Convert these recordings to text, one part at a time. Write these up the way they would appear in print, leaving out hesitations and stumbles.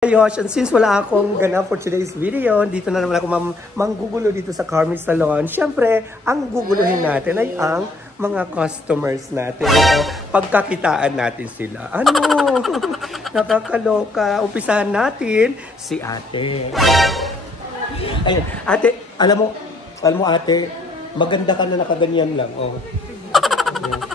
Ayos, and since wala akong ganap for today's video, dito na naman ako manggugulo dito sa Carmi Salon. Siyempre, ang guguluhin natin ay ang mga customers natin. O, pagkakitaan natin sila. Ano? Nakakaloka. Umpisahan natin si ate. Ay, ate, alam mo ate, maganda ka na nakaganyan lang. Oh.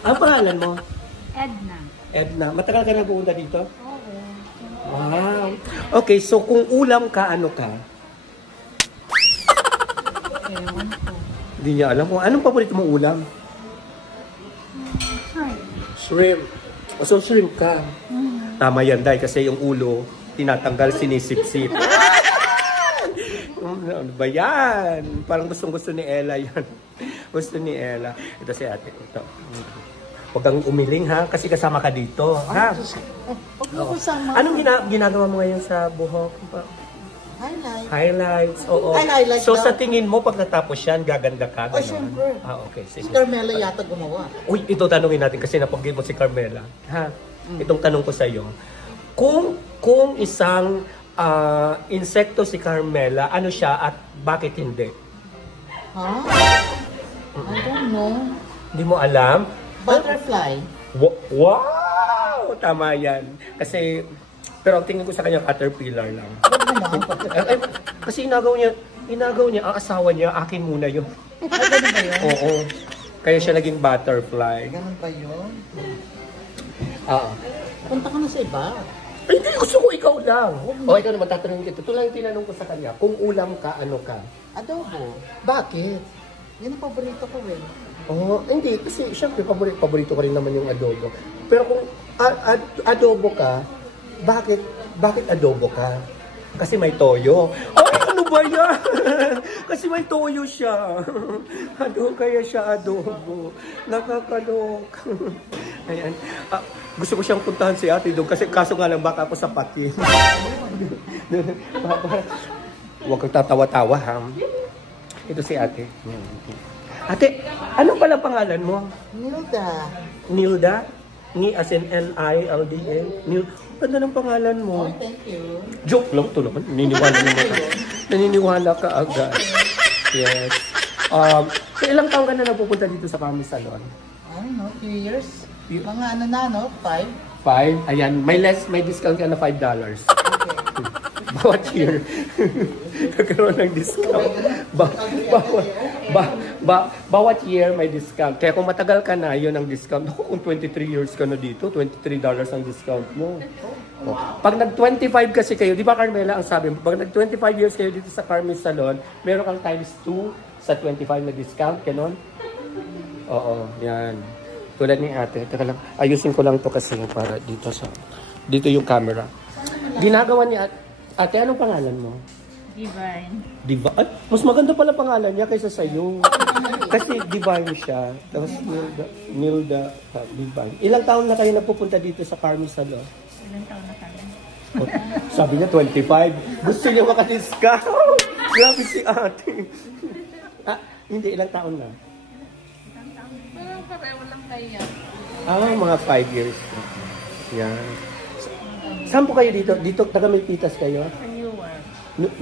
Ang pangalan mo? Edna. Edna. Matagal ka na pumunta dito? Wow. Okay, so kung ulam ka, ano ka? Ewan ko. Hindi niya alam kung anong paborito mong ulam? Shrimp. So, shrimp ka. Tama yan, dahil kasi yung ulo, tinatanggal, sinisip-sip. Ano ba yan? Parang gustong-gusto ni Ella yan. Gusto ni Ella. Ito si ate. Ito. Huwag kang umiling ha, kasi kasama ka dito. Ha? Anong ginagawa mo ngayon sa buhok? Highlights. Highlights, oo. Highlights So daw. sa tingin mo, pag natapos yan, gaganda ka? Oh, syempre. Ah, okay. Si Sige. Carmela yata gumawa. Uy, ito tanongin natin kasi napag-give mo si Carmela. Ha? Itong tanong ko sa iyo. Kung isang insekto si Carmela, ano siya at bakit hindi? Ha? I don't know. Hindi mo alam? Butterfly. Wow! Tama yan. Kasi, pero ang tingin ko sa kanya, caterpillar lang. Kasi inagaw niya, ang asawa niya, akin muna yun. Ay, ganun ba yun? Oo. Kaya siya naging butterfly. Ganun ba yun? Oo. Punta ka na sa iba. Ay, hindi, gusto ko ikaw lang. O, ikaw naman tatanungin kita. Ito lang yung tinanong ko sa kanya. Kung ulam ka, ano ka? Adobo. Bakit? Yan ang paborito ko eh. Oh, hindi. Kasi, syempre, paborito ko rin naman yung adobo. Pero kung adobo ka, bakit adobo ka? Kasi may toyo. Ay, ano ba yan? Kasi may toyo siya. Kaya siya adobo. Nakakalok. Ayan. Gusto ko siyang puntahan si ate doon kasi kaso nga lang baka ako sapatin. Huwag kang tatawa-tawa ha. Ito si ate. Ate, ano pala pangalan mo? Nilda. Nilda? Ni as in N-I-L-D-A? Ano ng pangalan mo? Oh, thank you. Joke lang to naman. Naniniwala ka agad. Yes. Ilang taon ka na napupunta dito sa Carmi Salon? I don't know, few years. Mga ano na, no? 5? 5? Ayan. May discount ka na $5. Okay. Bawat year. Nagkaroon ng discount. Bawat year may discount. Kaya kung matagal ka na, yun ang discount. Ako, kung 23 years ka na dito, $23 ang discount mo. Oh. Pag nag-25 kasi kayo, di ba Carmela ang sabi mo, pag nag-25 years kayo dito sa Carmi Salon, meron kang times 2 sa 25 na discount, ganon? Oo, yan. Tulad ni ate. Teka lang, ayusin ko lang to kasi para dito yung camera. Ginagawa ni ate, anong pangalan mo? Divine. Divine? Mas maganda pala pangalan niya kaysa sa'yo. Kasi Divine siya. Tapos Nilda Divine. Ilang taon na kayo nagpupunta dito sa Carmi Salon? Ilang taon na kami? Oh, sabi niya 25. Gusto niya makadiscount. Grabe si ate. Hindi, ilang taon na? Ilang taon? Parang pareho lang kayo. Mga 5 years. Yan. Saan po kayo dito? Dito, taga Milpitas kayo? Sa Newark.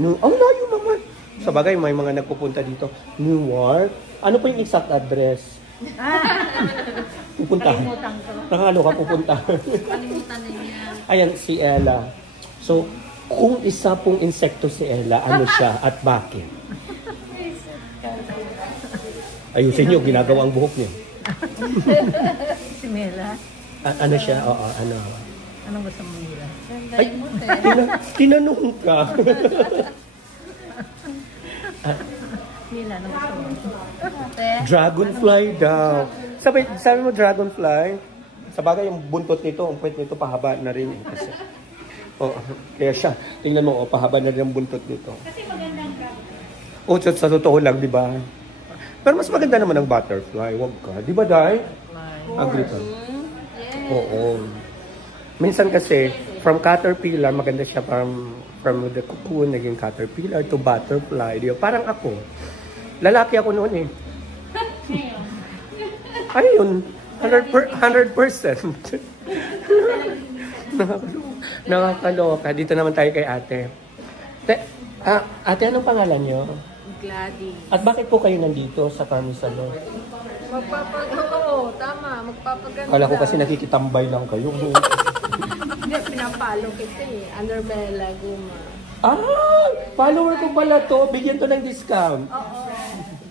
Ang layo naman. Sa bagay, may mga nagpupunta dito. Newark? Ano po yung exact address? Pupuntahan. Kalimutan ko. Ano ka pupuntahan? Kalimutan na niya. Ayan, si Ella. So, kung isa pong insekto si Ella, ano siya at bakit? Ayusin niyo, ginagawa ang buhok niyo. Si Mela. Ano siya? Oo, ano? Anong gusto mo nila? Ay, tinanong ka. Mila, anong gusto mo? Ate? Dragonfly daw. Sabi mo dragonfly? Sa bagay, yung buntot nito, ang puwet nito, pahaba na rin. Kasi, kaya siya, tingnan mo, pahaba na rin ang buntot nito. Kasi magandang dragonfly. O, sa totoo lang, di ba? Pero mas maganda naman ang butterfly. Huwag ka. Di ba, Day? Agree ka? Oo. Minsan kasi, from caterpillar, maganda siya from the cocoon, naging caterpillar to butterfly. Di ba? Parang ako. Lalaki ako noon eh. Ayun. 100%. Nakakaloka. Dito naman tayo kay ate. Ate, anong pangalan niyo? Gladys. At bakit po kayo nandito sa Carmen Salon? Oo, tama. Magpapaganda. Kala ko kasi nakikitambay lang kayo. Hindi, pinapalo kita eh. Anormela Guma. Follower ko pala to. Bigyan to ng discount. Oo.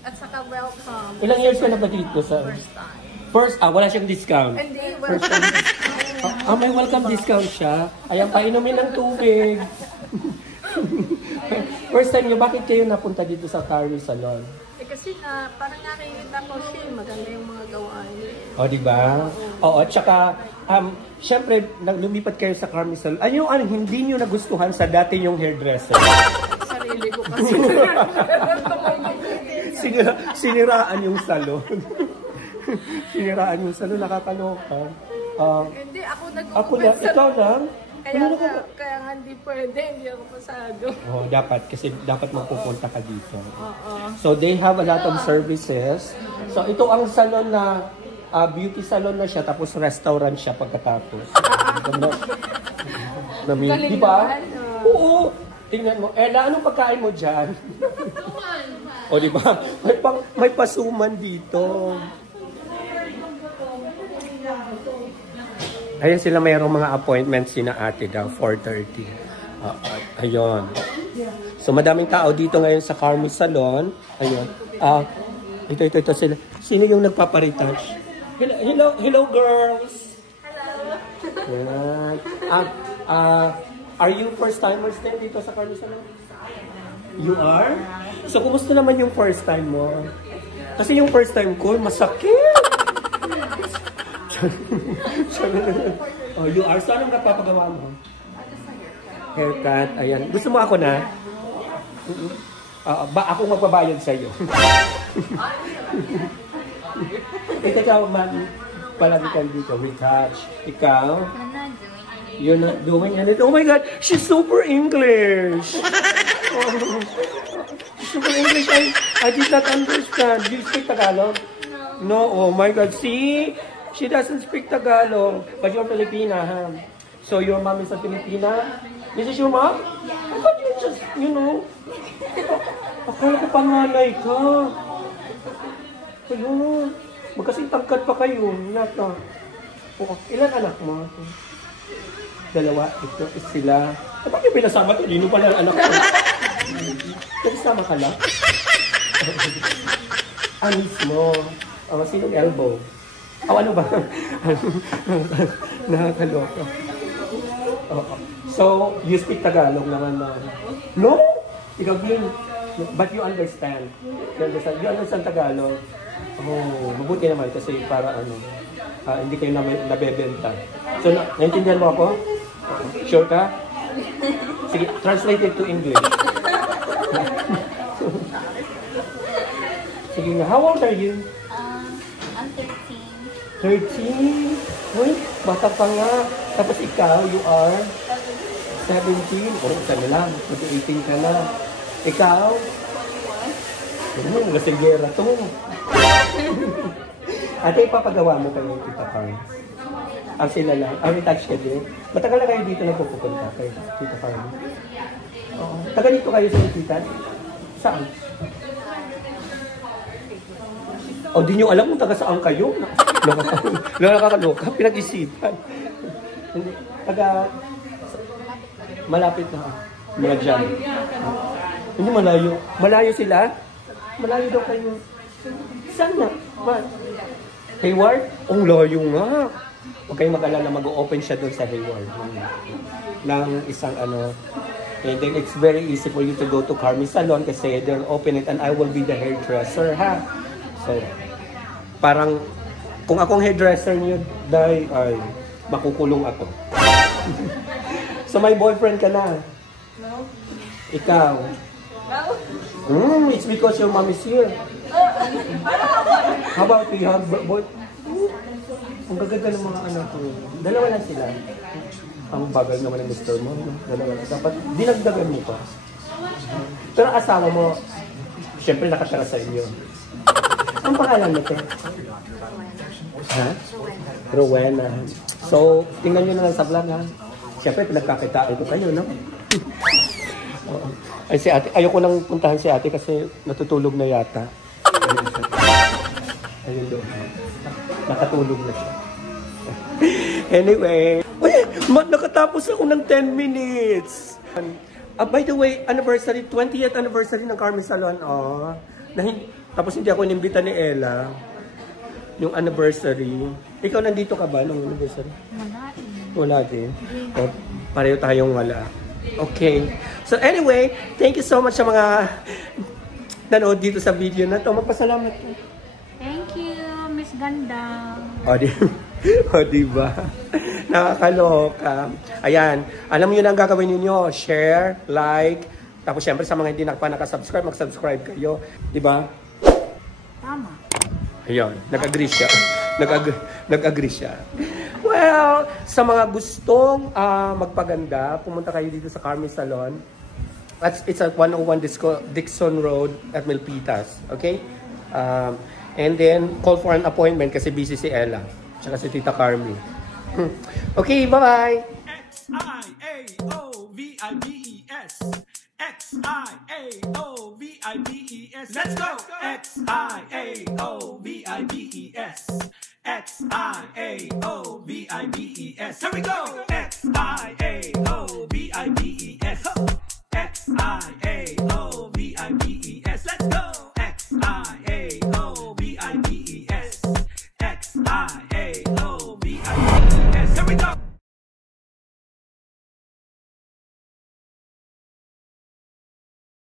At saka welcome. Ilang years ka na ba dito sa... First time. Wala siyang discount. Hindi, welcome. May welcome discount siya. Ayan, painumin ng tubig. First time niyo, bakit kayo napunta dito sa Carmen Salon? Kasi parang nakikita ko siya, maganda yung mga gawain niya. O, di ba? Oo, tsaka, syempre, lumipat kayo sa Carmen Salon. Ano hindi niyo nagustuhan sa dati yung hairdresser? Sarili ko kasi. Siniraan yung salon. Siniraan yung salon, nakakaloka. Hindi, ako Ako lang, ikaw lang? Kaya nga hindi pwede, hindi ako pasado. Dapat, kasi dapat magpupunta ka dito. Oo. So, they have a lot of services. So, ito ang salon na, beauty salon na siya, tapos restaurant siya pagkatapos. Di ba? Oo. Tingnan mo. Ella, anong pagkain mo dyan? O, di ba? May pasuman dito. Ayan sila, mayroong mga appointments sina ate daw, 4:30. Ayun. So, madaming tao dito ngayon sa Carmen Salon. Ayun. Ito sila. Sino yung nagpaparetouch? Hello girls! Hello! Are you first-timers din dito sa Carmen Salon? You are? So, kumusta naman yung first time mo? Kasi yung first time ko, masakit! You are? So, anong napapagawa mo? Haircut, ayan. Gusto mo ako na? Ako magbabayad sa'yo. Ikaw, man, palagi ka dito. Retouch. Ikaw? You're not doing anything. Oh my God, she's super English. Super English. I did not understand. Do you speak Tagalog? No. Oh my God. See? She doesn't speak Tagalog. But you're Filipina, huh? So your mom is a Filipina? This is your mom? I thought you just, akala ko panganay ka. Ayun. Magkasing tangkad pa kayo. Nata. Ilan anak mo? Dalawa. Ito is sila. Bakit pinasama ito? Lino pala ang anak ko. Pinasama ka lang? Mismo. Sinong elbow? Ano ba? Nakakaloka. So, you speak Tagalog naman na. No? Ikaw din. But you understand. You understand Tagalog. Mabuti naman kasi para hindi kayo nabebenta. So, naintindihan mo ako? Sure ka? Sige, translate it to English. Sige nga, how old are you? I'm 13. 13? Uy, bata pa nga. Tapos ikaw, you are? 17? Isa na lang. 18 ka na. Ikaw? Gasigera to. Ate, ipapagawa mo kayo yung Tita Carl. Sila lang. Retouch ka din. Matagal na kayo dito nagpupunta kay Tita Carl? Oo. Taga dito kayo sa Tita? Saan? Di nyo alam kung taga saan kayo. Nakakaloka. Pinag-isipan. Taga... Malapit na. Mga dyan. Hindi malayo. Malayo sila? Malayo daw kayo. Saan na? Hayward? Ang layo nga. Huwag kayong mag-alala, mag-open siya doon sa Hayward. Ng isang and then it's very easy for you to go to Carmen Salon kasi they'll open it and I will be the hairdresser, ha? So, parang, kung akong hairdresser niyo, ay, makukulong ako. So, may boyfriend ka na? No. Ikaw? No. It's because your mom is here. How about you have boy? Ang gaganda ng mga anak ko. Dalawa lang sila. Ang bagal naman ng Mr. Mo. Dalawa lang. Dapat dinagdagan mo pa. Pero asawa mo, siyempre nakatara sa inyo. Ang pangalan nito? Ha? Rowena. So, tingnan nyo na lang sa vlog, ha? Siyempre, pinagkakitaan ko kayo, no? Oo. Ay, si ate, ayoko nang puntahan si ate kasi natutulog na yata. Ayun doon. Nakatulog na siya. Anyway, nakatapos ako ng 10 minutes. By the way, anniversary, 20th anniversary ng Carmen Salon. Oh, tapos hindi ako inimbita ni Ella. Yung anniversary. Ikaw nandito ka ba nung anniversary? Wala din. Oh, pareho tayong wala. Okay. So anyway, thank you so much sa mga nanood dito sa video na to. Magpasalamat ka. Thank you, Miss Ganda. O, diba? Nakakaloka. Ayan. Alam niyo na ang gagawin niyo. Share, like. Tapos syempre sa mga hindi nakasubscribe, mag-subscribe kayo. Diba? Tama. Ayun. Nag-agree siya. Nag-agree siya. Well, sa mga gustong magpaganda, pumunta kayo dito sa Carmen Salon. It's at 101 Dixon Road at Milpitas. Okay? And then, call for an appointment kasi busy si Ella. Tsaka si Tita Carmi. Okay, bye-bye! X-I-A-O-V-I-B-E-S X-I-A-O-V-I-B-E-S Let's go! X-I-A-O-V-I-B-E-S X-I-A-O-V-I-B-E-S Here we go!